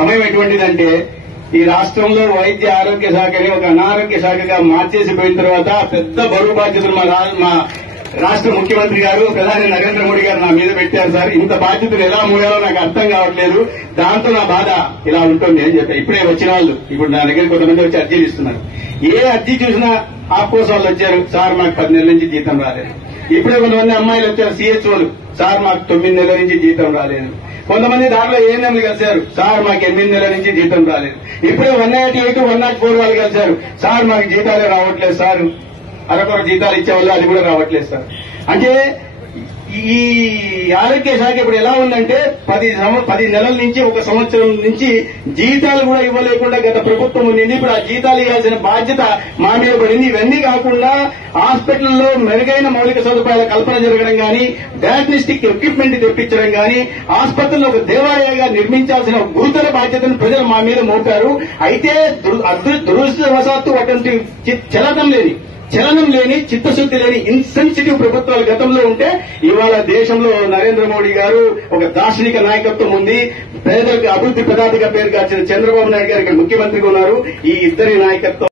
సమయం ఎటువంటిదంటే ఈ రాష్ట్రంలో వైద్య ఆరోగ్య శాఖని ఒక అనారోగ్య శాఖగా మార్చేసి పోయిన తర్వాత పెద్ద బరువు బాధ్యతలు మా రాష్ట్ర ముఖ్యమంత్రి గారు ప్రధాని నరేంద్ర మోడీ గారు నా మీద పెట్టారు సార్. ఇంత బాధ్యతలు ఎలా మూడాలో నాకు అర్థం కావట్లేదు. దాంతో నా బాధ ఇలా ఉంటుంది అని చెప్పి ఇప్పుడే వచ్చిన వాళ్ళు ఇప్పుడు నా దగ్గర కొంతమంది వచ్చి అర్జీలు ఇస్తున్నారు. ఏ అర్జీ చూసినా ఆఫ్కోర్స్ వాళ్ళు వచ్చారు, సార్ మాకు 10 నెలల నుంచి జీతం రాలేదు. ఇప్పుడే కొంతమంది అమ్మాయిలు వచ్చారు సిహెచ్ఓలు, సార్ మాకు 9 నెలల నుంచి జీతం రాలేదు. కొంతమంది దాంట్లో ఏఎన్ఎంలు కలిశారు, సార్ మాకు 8 నెలల నుంచి జీతం రాలేదు. ఇప్పుడే 188, 104 వాళ్ళు కలిశారు, సార్ మాకు జీతాలే రావట్లేదు సార్, అరకొర జీతాలు ఇచ్చేవాళ్ళు అది కూడా రావట్లేదు సార్. అంటే ఈ ఆరోగ్య శాఖ ఇప్పుడు ఎలా ఉందంటే 10 నెలల నుంచి 1 సంవత్సరం నుంచి జీతాలు కూడా ఇవ్వలేకుండా గత ప్రభుత్వం ఉంది. ఇప్పుడు ఆ జీతాలు ఇవ్వాల్సిన బాధ్యత మా మీద పడింది. ఇవన్నీ కాకుండా హాస్పిటల్లో మెరుగైన మౌలిక సదుపాయాల కల్పన జరగడం కానీ, డయాగ్నోస్టిక్ ఎక్విప్మెంట్ తెప్పించడం కానీ, ఆసుపత్రుల్లో ఒక దేవాలయంగా నిర్మించాల్సిన గురుతర బాధ్యతను ప్రజలు మా మీద మోపారు. అయితే దురదృష్టవశాత్తు అటువంటి చలనం లేని చిత్తశుద్ది లేని ఇన్సెన్సిటివ్ ప్రభుత్వాలు గతంలో ఉంటే ఇవాళ దేశంలో నరేంద్ర మోడీ గారు ఒక దార్శనిక నాయకత్వం ఉంది. పేదలకు అభివృద్ది ప్రదాతగా పేరు గార్చిన చంద్రబాబు నాయుడు గారు ఇక్కడ ముఖ్యమంత్రిగా ఉన్నారు. ఈ ఇద్దరి నాయకత్వం